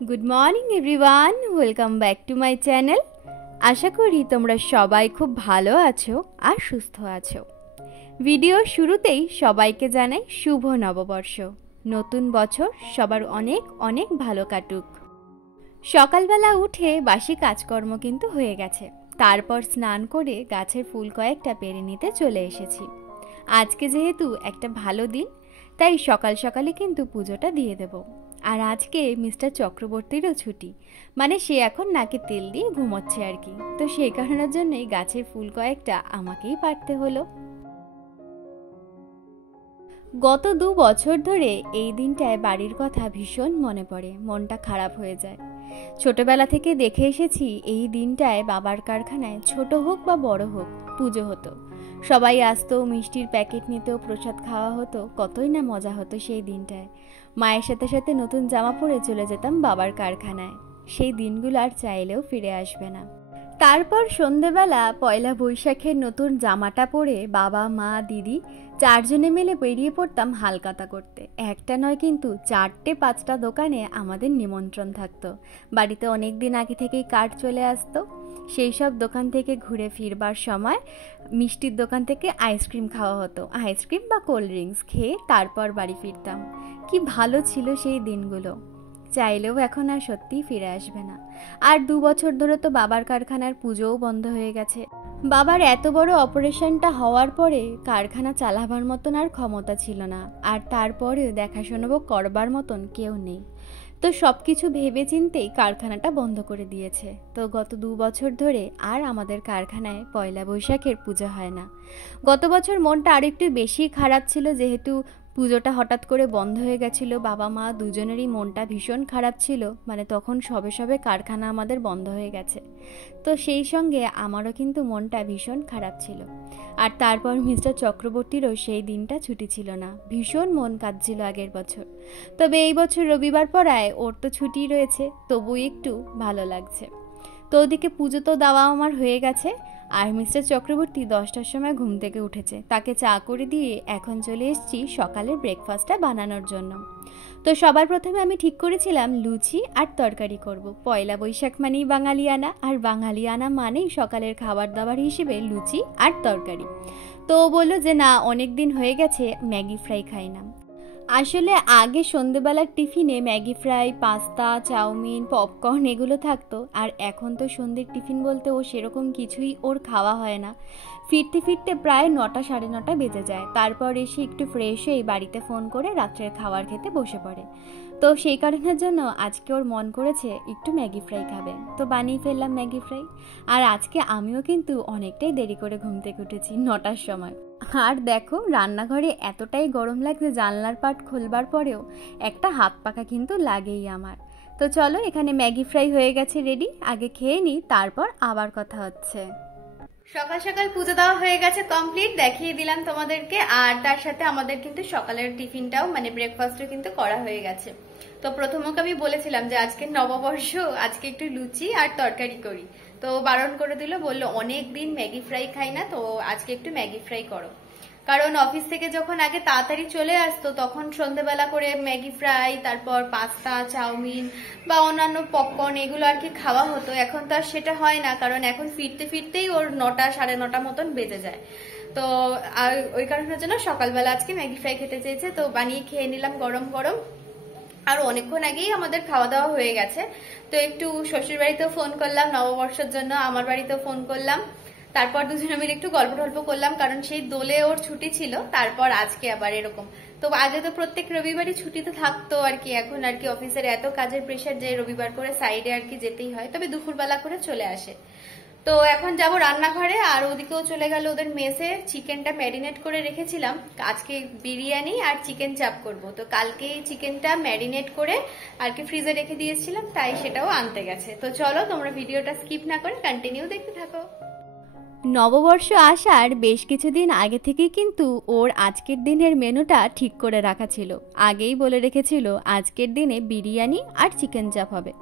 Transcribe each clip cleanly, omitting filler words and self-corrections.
Good morning everyone, welcome back to my channel. আশা করি তোমরা সবাই খুব ভালো আছো আর সুস্থ আছো। ভিডিও শুরুতেই সবাইকে জানাই শুভ নববর্ষ। নতুন বছর সবার অনেক অনেক ভালো কাটুক। সকালবেলা উঠে বাসি কাজকর্ম কিন্তু হয়ে গেছে। তারপর স্নান করে গাছের ফুল কয়েকটা পেরে নিতে চলে এসেছি। আজকে যেহেতু একটা ভালো দিন, তাই সকাল সকালে কিন্তু পুজোটা দিয়ে দেব। আর আজকে মিস্টার চক্রবর্তীরও ছুটি, মানে সে এখন নাকে তেল দিয়ে ঘুমোচ্ছে আর কি। তো সেই কারণের জন্যই গাছের ফুল কয়েকটা আমাকেই পাড়তে হলো। গত 2 বছর ধরে এই দিনটায় বাড়ির কথা ভীষণ মনে পড়ে, মনটা খারাপ হয়ে যায়। ছোটবেলা থেকে দেখে এসেছি এই দিনটায় বাবার কারখানায় ছোট হোক বা বড় হোক পুজো হতো। সবাই আসতো, মিষ্টির প্যাকেট নিত, প্রসাদ খাওয়া হতো, কতই না মজা হতো সেই দিনটায়। মায়ের সাথে সাথে নতুন জামা পরে চলে যেতাম বাবার কারখানায়। সেই দিনগুলো আর চাইলেও ফিরে আসবে না। তারপর সন্ধেবেলা পয়লা বৈশাখের নতুন জামাটা পরে বাবা, মা, দিদি 4 জনে মিলে বেরিয়ে পড়তাম হালখাতা করতে। একটা নয় কিন্তু 4টে-5টা দোকানে আমাদের নিমন্ত্রণ থাকতো। বাড়িতে অনেক দিন আগে থেকেই কার্ড চলে আসতো। সেই সব দোকান থেকে ঘুরে ফিরবার সময় মিষ্টির দোকান থেকে আইসক্রিম খাওয়া হতো। আইসক্রিম বা কোল্ড ড্রিঙ্কস খেয়ে তারপর বাড়ি ফিরতাম। কি ভালো ছিল সেই দিনগুলো, চাইলেও এখন আর সত্যিই ফিরে আসবে না। আর 2 বছর ধরে তো বাবার কারখানার পুজোও বন্ধ হয়ে গেছে। বাবার এত বড় অপারেশনটা হওয়ার পরে কারখানা চালাবার মতন আর ক্ষমতা ছিল না, আর তারপরেও দেখাশোনা করবার মতন কেউ নেই। তো সব কিছু ভেবে চিন্তেই কারখানাটা বন্ধ করে দিয়েছে। তো গত 2 বছর ধরে আর আমাদের কারখানায় পয়লা বৈশাখের পুজো হয় না। গত বছর মনটা আরেকটু বেশি খারাপ ছিল, যেহেতু পুজোটা হঠাৎ করে বন্ধ হয়ে গেছিল। বাবা মা দুজনেরই মনটা ভীষণ খারাপ ছিল, মানে তখন সবে সবে কারখানা আমাদের বন্ধ হয়ে গেছে। তো সেই সঙ্গে আমারও কিন্তু মনটা ভীষণ খারাপ ছিল। আর তারপর মিস্টার চক্রবর্তীরও সেই দিনটা ছুটি ছিল না। ভীষণ মন কাঁদছিল আগের বছর। তবে এই বছর রবিবার পড়ায় ওর তো ছুটি রয়েছে, তবু একটু ভালো লাগছে। তো ওদিকে পুজো তো দেওয়া আমার হয়ে গেছে। আর মিস্টার চক্রবর্তী 10টার সময় ঘুম থেকে উঠেছে, তাকে চা করে দিয়ে এখন চলে এসেছি সকালের ব্রেকফাস্টটা বানানোর জন্য। তো সবার প্রথমে আমি ঠিক করেছিলাম লুচি আর তরকারি করব। পয়লা বৈশাখ মানেই বাঙালিয়ানা, আর বাঙালিয়ানা মানেই সকালের খাবার দাবার হিসেবে লুচি আর তরকারি। তো ও বললো যে না, অনেক দিন হয়ে গেছে ম্যাগি ফ্রাই খাই না। আসলে আগে সন্ধেবেলার টিফিনে Maggi fry, pasta, chowmein, popcorn এগুলো থাকতো। আর এখন তো সন্ধ্যের টিফিন বলতে ও সেরকম কিছুই ওর খাওয়া হয় না। ফিরতে ফিরতে প্রায় 9টা, 9:30 বেজে যায়। তারপর এসে একটু ফ্রেশ হয়ে বাড়িতে ফোন করে রাত্রের খাবার খেতে বসে পড়ে। তো সেই কারণের জন্য আজকে ওর মন করেছে একটু ম্যাগি ফ্রাই খাবে, তো বানিয়ে ফেললাম ম্যাগি ফ্রাই। আর আজকে আমিও কিন্তু অনেকটাই দেরি করে ঘুম থেকে উঠেছি, 9টার সময়। আর দেখো, রান্নাঘরে এতটাই গরম লাগছে, জানলার পাট খুলবার পরেও একটা হাত পাখা কিন্তু লাগেই আমার। তো চলো, এখানে ম্যাগি ফ্রাই হয়ে গেছে রেডি, আগে খেয়ে নিই, তারপর আবার কথা হচ্ছে। সকাল সকাল পুজো দেওয়া হয়ে গেছে কমপ্লিট, দেখিয়ে দিলাম তোমাদেরকে। আর তার সাথে আমাদের কিন্তু সকালের টিফিনটাও মানে ব্রেকফাস্টও কিন্তু করা হয়ে গেছে। তো প্রথমকে আমি বলেছিলাম যে আজকে নববর্ষ, আজকে একটু লুচি আর তরকারি করি। তো বারণ করে দিল, বললো অনেক দিন ম্যাগি ফ্রাই খাই না, তো আজকে একটু ম্যাগি ফ্রাই করো। কারণ অফিস থেকে যখন আগে তাড়াতাড়ি চলে আসতো তখন সন্ধ্যেবেলা করে ম্যাগি ফ্রাই, তারপর পাস্তা, চাউমিন বা অন্যান্য পপকর্ন এগুলো আর কি খাওয়া হতো। এখন তো আর সেটা হয় না, কারণ এখন ফিরতে ফিরতেই ওর 9টা, 9:30 মতন বেজে যায়। তো আর ওই কারণের জন্য সকালবেলা আজকে ম্যাগি ফ্রাই খেতে চেয়েছে, তো বানিয়ে খেয়ে নিলাম গরম গরম। আর অনেকক্ষণ আগেই আমাদের খাওয়া দাওয়া হয়ে গেছে। তো একটু শ্বশুর বাড়িতেও ফোন করলাম নববর্ষের জন্য, আমার বাড়িতেও ফোন করলাম। তারপর দুজনে মিলে একটু গল্প টল্প করলাম, কারণ সেই দোলে ওর ছুটি ছিল। তারপর আজকে আবার এরকম। তো আগে তো প্রত্যেক রবিবারই ছুটি তো থাকতো আর কি, এখন আর কি অফিসের এত কাজের প্রেশার যে রবিবার করে সাইডে আর কি যেতেই হয়, তবে দুপুরবেলা করে চলে আসে। তো এখন যাব রান্নাঘরে, আর ওদিকেও চলে গেল ওদের মেসে। চিকেনটা ম্যারিনেট করে রেখেছিলাম, আজকে বিরিয়ানি আর চিকেন চাপ করব। তো কালকে চিকেনটা ম্যারিনেট করে আর কি ফ্রিজে রেখে দিয়েছিলাম, তাই সেটাও আনতে গেছে। তো চলো, তোমরা ভিডিওটা স্কিপ না করে কন্টিনিউ দেখতে থাকো। নববর্ষ আসার বেশ কিছুদিন আগে থেকেই কিন্তু ওর আজকের দিনের মেনুটা ঠিক করে রাখা ছিল। আগেই বলে রেখেছিল আজকের দিনে বিরিয়ানি আর চিকেন চাপ হবে।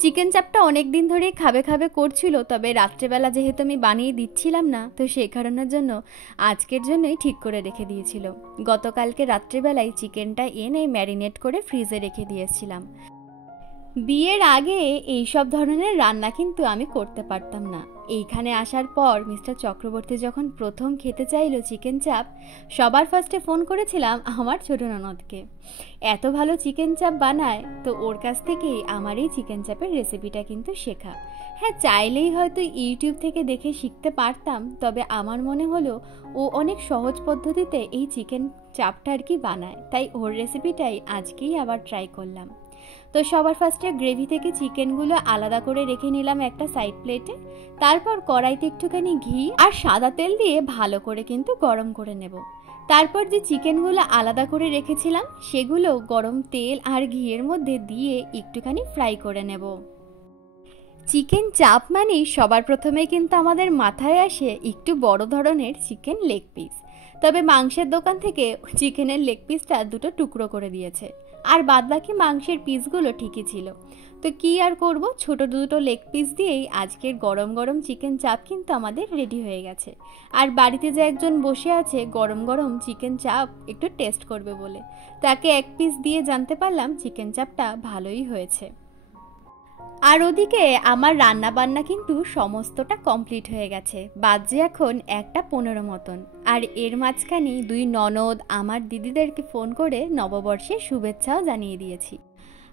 চিকেন চাপটা অনেক দিন ধরেই খাবে খাবে করছিল, তবে রাত্রেবেলা যেহেতু আমি বানিয়ে দিচ্ছিলাম না, তো সেই কারণের জন্য আজকের জন্যই ঠিক করে রেখে দিয়েছিল। গতকালকে রাত্রেবেলায় চিকেনটা এনে ম্যারিনেট করে ফ্রিজে রেখে দিয়েছিলাম। বিয়ের আগে এইসব ধরনের রান্না কিন্তু আমি করতে পারতাম না। এইখানে আসার পর মিস্টার চক্রবর্তী যখন প্রথম খেতে চাইলো চিকেন চাপ, সবার ফার্স্টে ফোন করেছিলাম আমার ছোট ননদকে। এত ভালো চিকেন চাপ বানায়, তো ওর কাছ থেকেই আমার এই চিকেন চাপের রেসিপিটা কিন্তু শেখা। হ্যাঁ, চাইলেই হয়তো ইউটিউব থেকে দেখে শিখতে পারতাম, তবে আমার মনে হলো ও অনেক সহজ পদ্ধতিতে এই চিকেন চাপটা আর কি বানায়, তাই ওর রেসিপিটাই আজকেই আবার ট্রাই করলাম। তো সবার ফার্স্টে গ্রেভি থেকে চিকেনগুলো আলাদা করে রেখে নিলাম একটা সাইড প্লেটে। তারপর কড়াইতে একটুখানি ঘি আর সাদা তেল দিয়ে ভালো করে কিন্তু গরম করে নেব। তারপর যে চিকেনগুলো আলাদা করে রেখেছিলাম সেগুলো গরম তেল আর ঘিয়ের মধ্যে দিয়ে একটুখানি ফ্রাই করে নেব। চিকেন চাপ মানেই সবার প্রথমে কিন্তু আমাদের মাথায় আসে একটু বড় ধরনের চিকেন লেগ পিস। তবে মাংসের দোকান থেকে চিকেনের লেগ পিসটা দুটো টুকরো করে দিয়েছে, আর বাদবাকি মাংসের পিসগুলো ঠিকই ছিল। তো কি আর করব, ছোট দুটো লেগ পিস দিয়েই আজকের গরম গরম চিকেন চাপ কিন্তু আমাদের রেডি হয়ে গেছে। আর বাড়িতে যে একজন বসে আছে গরম গরম চিকেন চাপ একটু টেস্ট করবে বলে, তাকে এক পিস দিয়ে জানতে পারলাম চিকেন চাপটা ভালোই হয়েছে। আর ওদিকে আমার রান্না বান্না কিন্তু সমস্তটা কমপ্লিট হয়ে গেছে। বাজে এখন 1:15 মতন। আর এর মাঝখানেই দুই ননদ আমার দিদিদেরকে ফোন করে নববর্ষের শুভেচ্ছাও জানিয়ে দিয়েছি।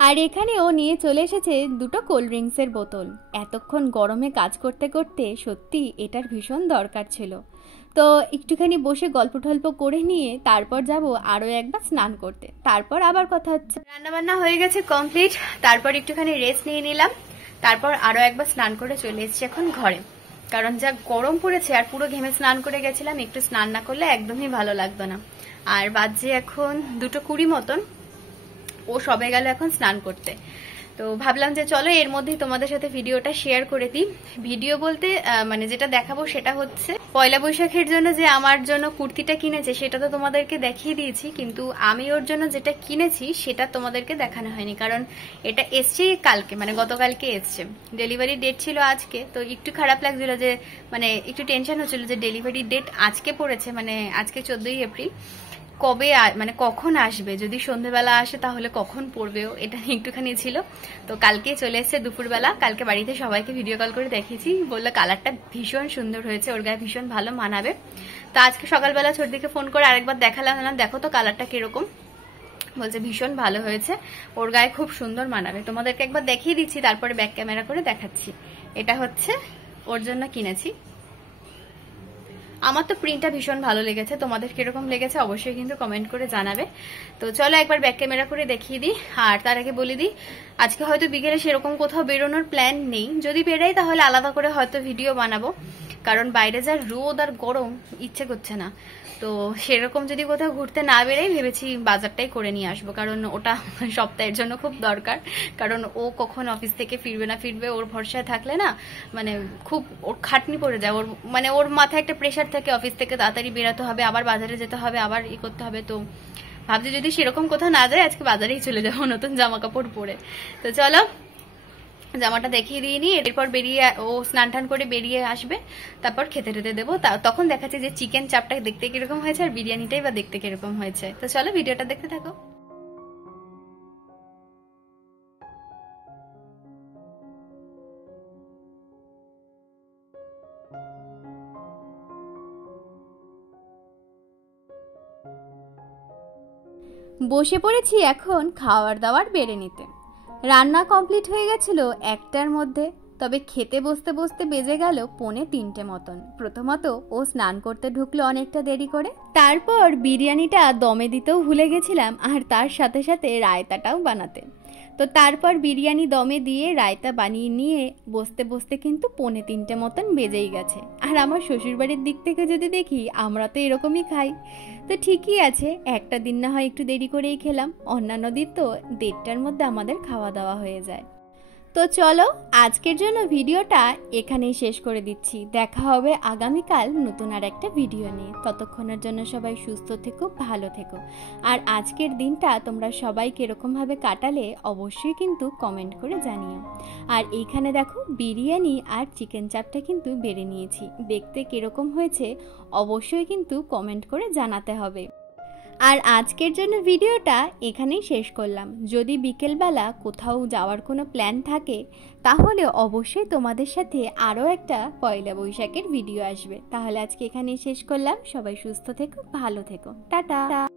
আর এখানেও নিয়ে চলে এসেছে দুটো কোল্ড ড্রিঙ্কসের বোতল। এতক্ষণ গরমে কাজ করতে করতে সত্যি এটার ভীষণ দরকার ছিল। তো একটুখানি বসে গল্প টল্প করে নিয়ে তারপর যাব আরও একবার স্নান করতে, তারপর আবার কথা হচ্ছে। রান্নাবান্না হয়ে গেছে কমপ্লিট, তারপর একটুখানি রেস্ট নিয়ে নিলাম, তারপর আরও একবার স্নান করে চলে এসেছি এখন ঘরে। কারণ যা গরম পড়েছে আর পুরো ঘেমে স্নান করে গেছিলাম, একটু স্নান না করলে একদমই ভালো লাগতো না। আর বাজে এখন 2:20 মতন, ও সবে গেল এখন স্নান করতে। তো ভাবলাম যে চলো এর মধ্যেই তোমাদের সাথে ভিডিওটা শেয়ার করে দিই। ভিডিও বলতে মানে যেটা দেখাবো সেটা হচ্ছে পয়লা বৈশাখের জন্য যে আমার জন্য কুর্তিটা কিনেছে সেটা তো তোমাদেরকে দেখিয়ে দিয়েছি, কিন্তু আমি ওর জন্য যেটা কিনেছি সেটা তোমাদেরকে দেখানো হয়নি। কারণ এটা এসছে কালকে, মানে গতকালকে এসছে, ডেলিভারি ডেট ছিল আজকে। তো একটু খারাপ লাগছিল যে, মানে একটু টেনশন হচ্ছিল যে ডেলিভারি ডেট আজকে পড়েছে, মানে আজকে 14ই এপ্রিল, কবে মানে কখন আসবে, যদি সন্ধ্যেবেলা আসে তাহলে কখন পড়বেও, এটা নিয়ে একটুখানি ছিল। তো কালকে চলে এসছে দুপুরবেলা। কালকে বাড়িতে সবাইকে ভিডিও কল করে দেখিয়েছি, বললো কালারটা ভীষণ সুন্দর হয়েছে, ওর গায়ে ভীষণ ভালো মানাবে। তো আজকে সকালবেলা ছোটদিকে ফোন করে আরেকবার দেখালাম, দেখো তো কালারটা কিরকম, বলছে ভীষণ ভালো হয়েছে, ওর গায়ে খুব সুন্দর মানাবে। তোমাদেরকে একবার দেখিয়ে দিচ্ছি, তারপরে ব্যাক ক্যামেরা করে দেখাচ্ছি। এটা হচ্ছে ওর জন্য কিনেছি। আমার তো প্রিন্টটা ভীষণ ভালো লেগেছে, তোমাদের কিরকম লেগেছে অবশ্যই কিন্তু কমেন্ট করে জানাবে। তো চলো একবার ব্যাক ক্যামেরা করে দেখিয়ে দিই। আর তার আগে বলে দিই, আজকে হয়তো বিকেলে সেরকম কোথাও বেরোনোর প্ল্যান নেই, যদি বেরাই তাহলে আলাদা করে হয়তো ভিডিও বানাবো, কারণ বাইরে যা রোদ আর গরম ইচ্ছে করছে না। তো সেরকম যদি কোথাও ঘুরতে না বেরাই, ভেবেছি বাজারটাই করে নিয়ে আসবো, কারণ ওটা সপ্তাহের জন্য খুব দরকার। কারণ ও কখন অফিস থেকে ফিরবে না ফিরবে ওর ভরসায় থাকলে না, মানে খুব ওর খাটনি পড়ে যায়, ওর মানে ওর মাথায় একটা প্রেশার থাকে, অফিস থেকে তাড়াতাড়ি বেরোতে হবে, আবার বাজারে যেতে হবে, আবার করতে হবে। তো ভাবছি যদি সেরকম কোথাও না যায় আজকে বাজারেই চলে যাবো নতুন জামা কাপড় পরে। তো চলো জামাটা দেখিয়ে দিয়ে নি, এরপর বেরিয়ে ও স্নান টান করে বেরিয়ে আসবে, তারপর খেতে টেতে দেবো। তখন দেখাচ্ছে যে চিকেন চাপটা দেখতে কিরকম হয়েছে আর বিরিয়ানিটাই বা দেখতে কিরকম হয়েছে। তো চলো ভিডিওটা দেখতে থাকো। বসে পড়েছি এখন খাওয়ার দাওয়ার বেড়ে নিতে। রান্না কমপ্লিট হয়ে গেছিল 1টার মধ্যে, তবে খেতে বসতে বসতে বেজে গেল 2:45 মতন। প্রথমত ও স্নান করতে ঢুকলো অনেকটা দেরি করে, তারপর বিরিয়ানিটা দমে দিতেও ভুলে গেছিলাম, আর তার সাথে সাথে রায়তাটাও বানাতে। তো তারপর বিরিয়ানি দমে দিয়ে রায়তা বানিয়ে নিয়ে বসতে বসতে কিন্তু 2:45 মতন বেজেই গেছে। আর আমার শ্বশুরবাড়ির দিক থেকে যদি দেখি, আমরা তো এরকমই খাই, তো ঠিকই আছে, একটা দিন না হয় একটু দেরি করেই খেলাম, অন্যান্য দিন তো 1:30টার মধ্যে আমাদের খাওয়া দাওয়া হয়ে যায়। তো চলো আজকের জন্য ভিডিওটা এখানেই শেষ করে দিচ্ছি। দেখা হবে আগামীকাল নতুন আর একটা ভিডিও নিয়ে। ততক্ষণের জন্য সবাই সুস্থ থেকো, ভালো থেকো। আর আজকের দিনটা তোমরা সবাই কিরকমভাবে কাটালে অবশ্যই কিন্তু কমেন্ট করে জানিও। আর এইখানে দেখো বিরিয়ানি আর চিকেন চাপটা কিন্তু বেড়ে নিয়েছি, দেখতে কিরকম হয়েছে অবশ্যই কিন্তু কমেন্ট করে জানাতে হবে। আর আজকের জন্য ভিডিওটা এখানেই শেষ করলাম। যদি বিকেলবেলা কোথাও যাওয়ার কোনো প্ল্যান থাকে তাহলে অবশ্যই তোমাদের সাথে আরও একটা পয়লা বৈশাখের ভিডিও আসবে। তাহলে আজকে এখানেই শেষ করলাম। সবাই সুস্থ থেকো, ভালো থেকো, টাটা।